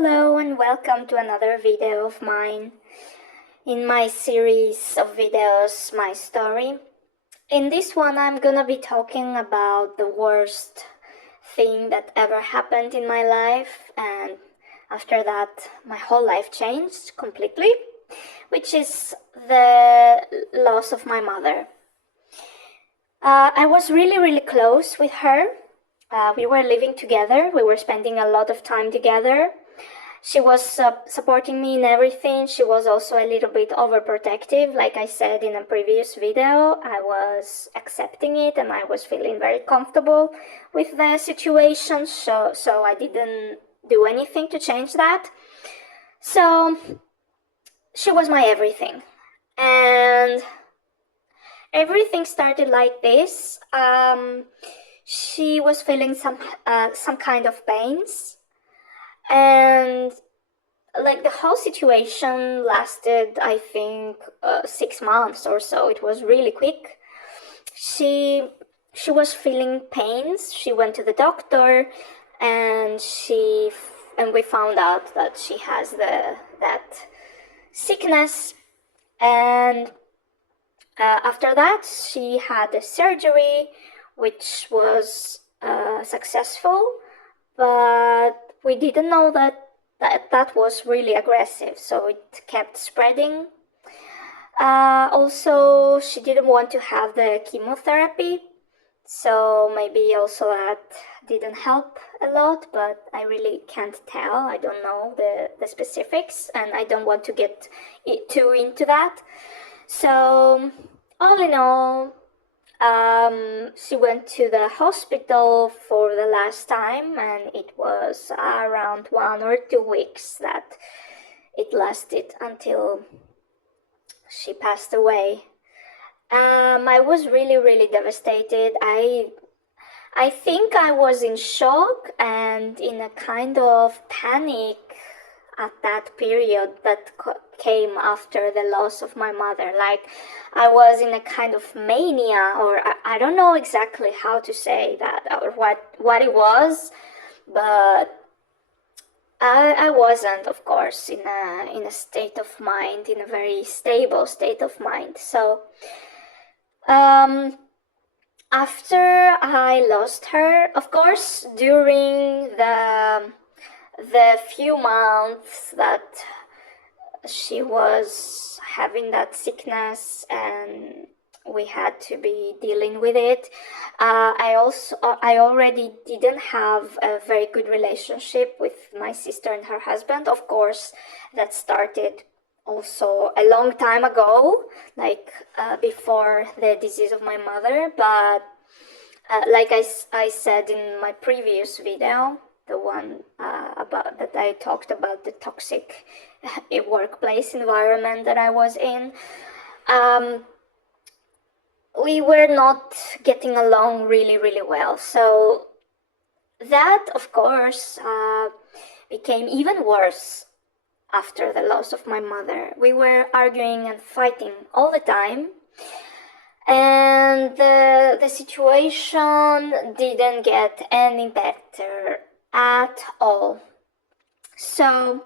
Hello and welcome to another video of mine in my series of videos, My Story. In this one I'm gonna be talking about the worst thing that ever happened in my life, and after that my whole life changed completely, which is the loss of my mother. I was really close with her. We were living together, we were spending a lot of time together. She was supporting me in everything. She was also a little bit overprotective. Like I said in a previous video, I was accepting it and I was feeling very comfortable with the situation, so I didn't do anything to change that. So she was my everything. And everything started like this. She was feeling some kind of pains, and like the whole situation lasted, I think, 6 months or so. It was really quick. She was feeling pains. She went to the doctor, and we found out that she has that sickness. And after that, she had a surgery, which was successful, but we didn't know that was really aggressive, so it kept spreading. Also, she didn't want to have the chemotherapy, so maybe also that didn't help a lot, but I really can't tell. I don't know the specifics, and I don't want to get too into that. So, all in all, she went to the hospital for the last time, and it was around 1 or 2 weeks that it lasted until she passed away. I was really devastated. I think I was in shock and in a kind of panic at that period that came after the loss of my mother. Like, I was in a kind of mania, or I don't know exactly how to say that or what it was, but I wasn't, of course, in a state of mind, in a very stable state of mind. So after I lost her, of course, during the few months that she was having that sickness and we had to be dealing with it, I already didn't have a very good relationship with my sister and her husband. Of course, that started also a long time ago, like before the disease of my mother. But like I said in my previous video, the one about that I talked about the toxic workplace environment that I was in, we were not getting along really well. So that, of course, became even worse after the loss of my mother. We were arguing and fighting all the time, and the situation didn't get any better at all. So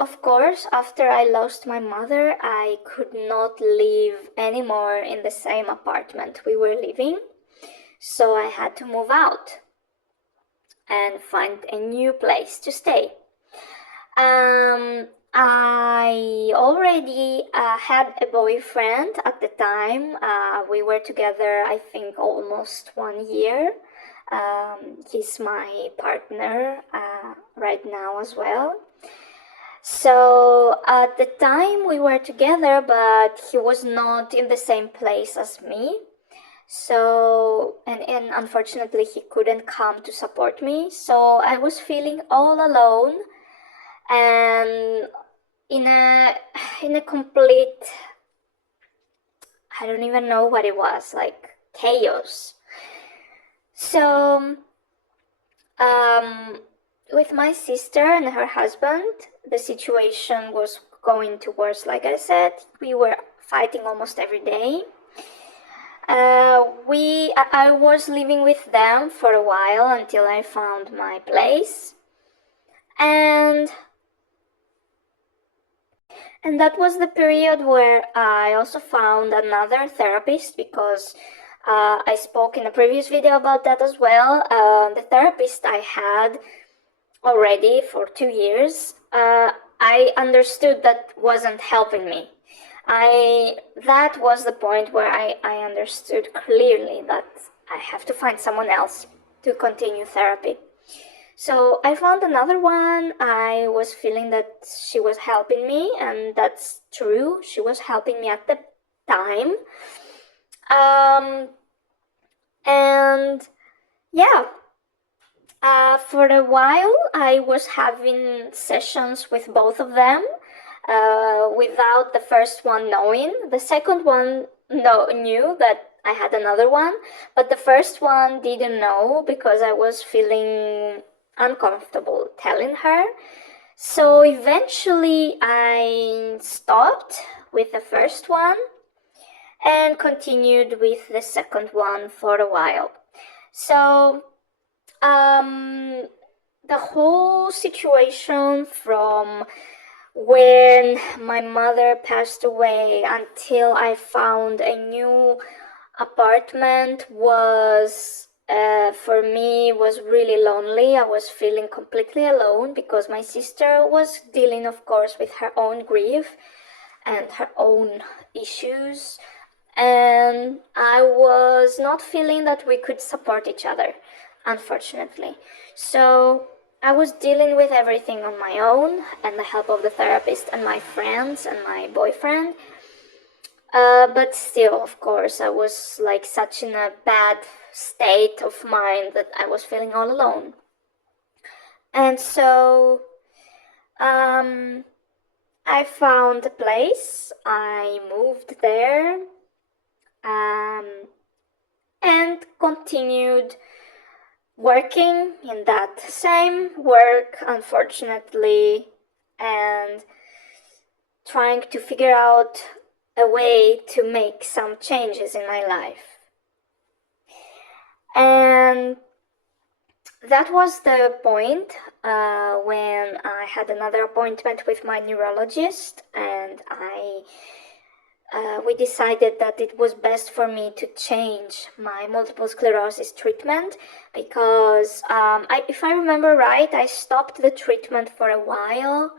of course, after I lost my mother, I could not live anymore in the same apartment we were living, so I had to move out and find a new place to stay. I already had a boyfriend at the time. We were together, I think, almost 1 year. He's my partner right now as well. So at the time we were together, but he was not in the same place as me. So, and unfortunately he couldn't come to support me. So I was feeling all alone and in a complete, I don't even know what it was, like chaos. So with my sister and her husband, the situation was going to worse. Like I said, we were fighting almost every day. I was living with them for a while until I found my place. And that was the period where I also found another therapist, because I spoke in a previous video about that as well. The therapist I had already for 2 years, I understood that wasn't helping me. That was the point where I understood clearly that I have to find someone else to continue therapy. So I found another one. I was feeling that she was helping me, and that's true. She was helping me at the time. And yeah, for a while I was having sessions with both of them, without the first one knowing. The second one knew that I had another one, but the first one didn't know because I was feeling uncomfortable telling her. So eventually I stopped with the first one and continued with the second one for a while. So the whole situation from when my mother passed away until I found a new apartment was, for me, was really lonely. I was feeling completely alone because my sister was dealing, of course, with her own grief and her own issues, and I was not feeling that we could support each other, unfortunately. So I was dealing with everything on my own, and the help of the therapist and my friends and my boyfriend. But still, of course, I was like such in a bad state of mind that I was feeling all alone. And so I found a place, I moved there, and continued working in that same work, unfortunately, and trying to figure out a way to make some changes in my life. And that was the point when I had another appointment with my neurologist, and we decided that it was best for me to change my multiple sclerosis treatment because, if I remember right, I stopped the treatment for a while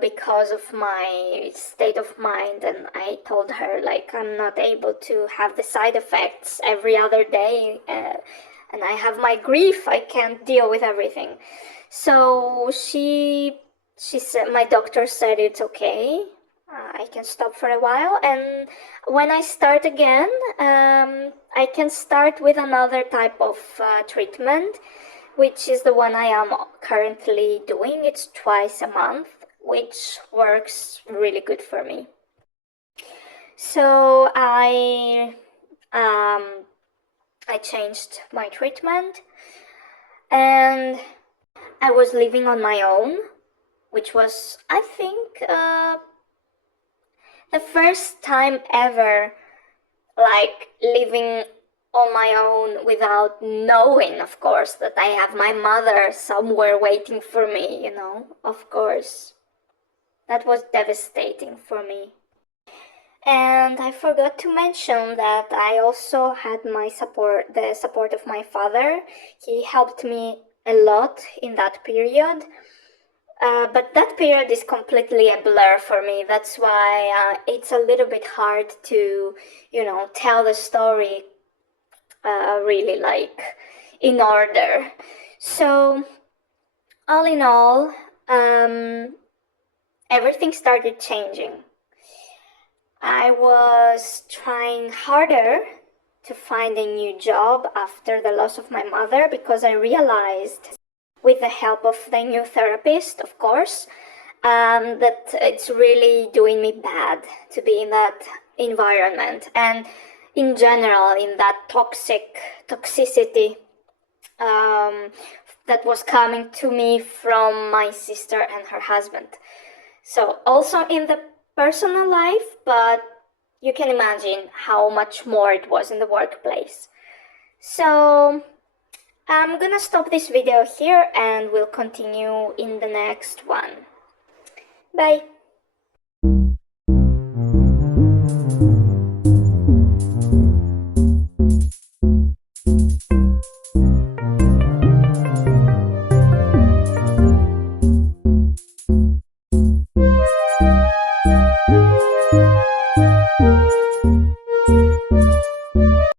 because of my state of mind, and I told her, like, I'm not able to have the side effects every other day, and I have my grief, I can't deal with everything. So she said, my doctor said it's okay, I can stop for a while, and when I start again, I can start with another type of treatment, which is the one I am currently doing. It's twice a month, which works really good for me. So I changed my treatment, and I was living on my own, which was, I think, the first time ever, like, living on my own without knowing, of course, that I have my mother somewhere waiting for me, of course. That was devastating for me. And I forgot to mention that I also had the support of my father. He helped me a lot in that period. But that period is completely a blur for me. That's why it's a little bit hard to, tell the story really, like, in order. So, all in all, everything started changing. I was trying harder to find a new job after the loss of my mother because I realized, with the help of the new therapist, of course, that it's really doing me bad to be in that environment, and in general in that toxicity that was coming to me from my sister and her husband. So also in the personal life, but you can imagine how much more it was in the workplace. So I'm gonna stop this video here and we'll continue in the next one. Bye!